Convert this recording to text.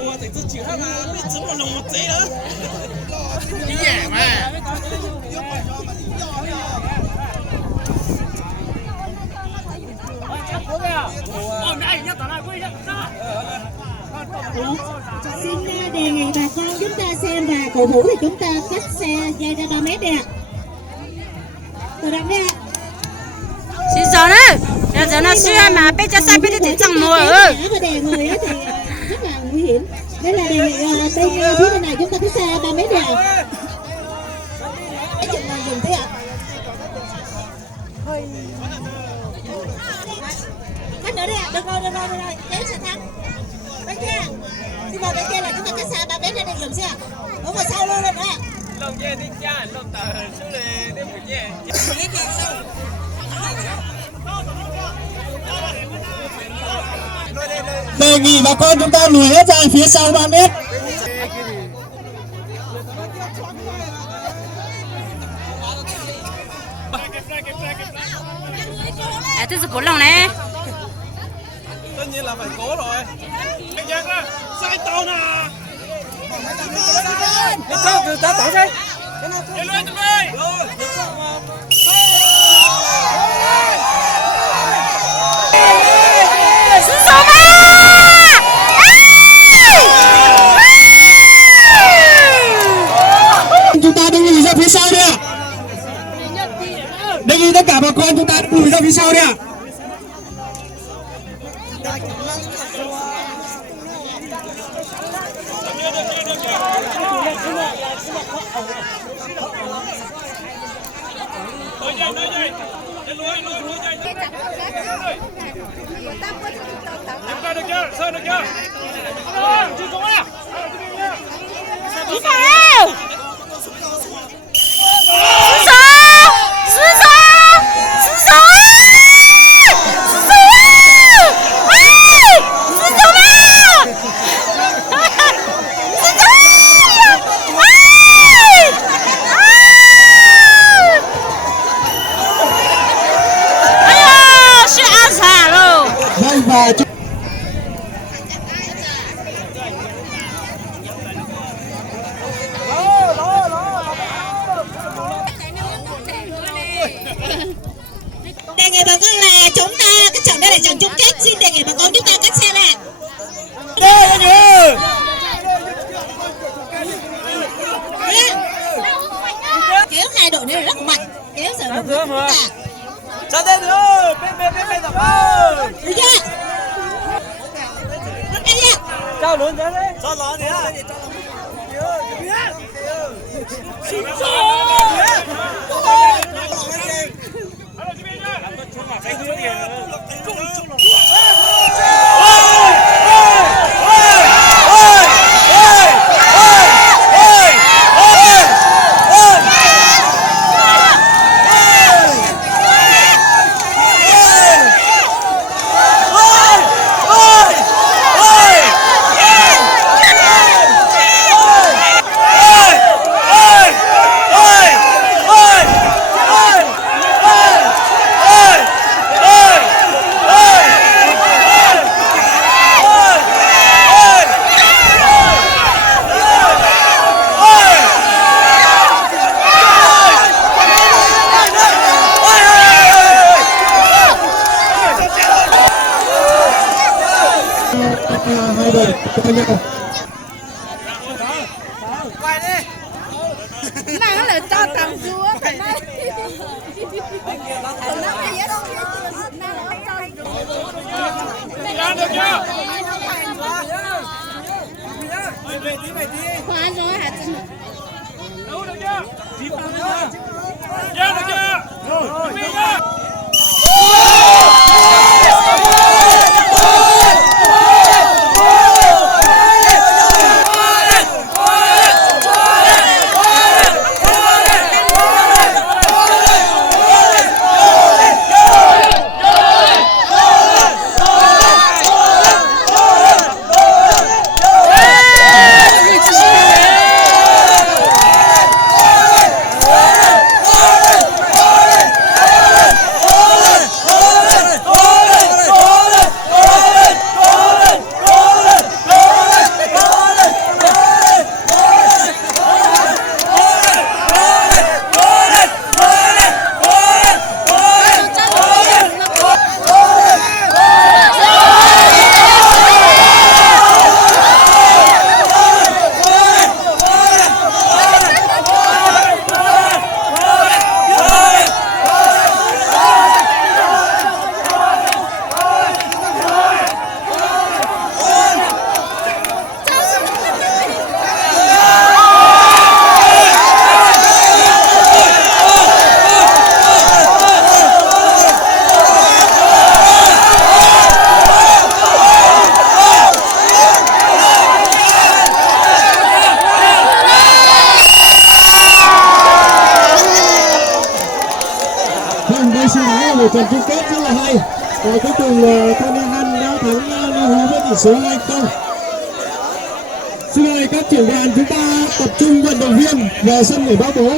我这只鸡他妈没这么弄贼了，你演嘛？Xin đề nghị bà con chúng ta xem và cổ vũ thì chúng ta cách xe dây ra 3 mét đi ạ. Tự động đi ạ. Xin chào đấy. Giờ nó xe mà bây giờ sai bây giờ thì chẳng mua ở. Và đè người thì rất là nguy hiểm. Đây là đề nghị bên phía bên này chúng ta cách xe 3 mét đi ạ. Dừng thế ạ. Cách nữa đi ạ. Được rồi. Kéo sẽ thắng. Bên kia. Xin mời bên kia là chúng ta cách xa 3 mét ra đây dùm xe. Đúng rồi sau luôn rồi đó. Lông dê đi cha, lông tờ xuống đi đến một dê. Đề nghị bà con chúng ta lùi hết ra phía sau 3 mét. Tôi sẽ cố lòng này. Tất nhiên là phải cố rồi. Sai tàu nè. Từ ta tàu đây. Lên lên ơi. Chúng ta đừng lùi ra phía sau đi ạ. Đề nghị tất cả bà con chúng ta lùi ra phía sau đi ạ. Được chưa? Sơn được chưa? Chưa có à? Đi sao? Sư và đề nghị bà con là chúng ta cái trận đây là trận chung kết, xin đề nghị bà con chúng ta cách xe lại. Kéo hai đội này rất mạnh, kéo sở một chúng ta. Ra đây nữa, bên tập ơi. Được chưa? Bắt tay nha. Chào luôn thế đấy. Cho nó thế à? hai đội cho nhau. Quay đi. nó là cho tầm chúa thằng này. Được chưa? Về tí. Quá rồi hả? Đâu được chưa? Được chưa? Rồi. xin nói là một trận chung kết rất là hay. Và cuối cùng Thôn Nha Hăn đã thắng Na Hú với tỷ số 2-0. Xin mời các trưởng đoàn chúng ta tập trung vận động viên về sân để báo bố.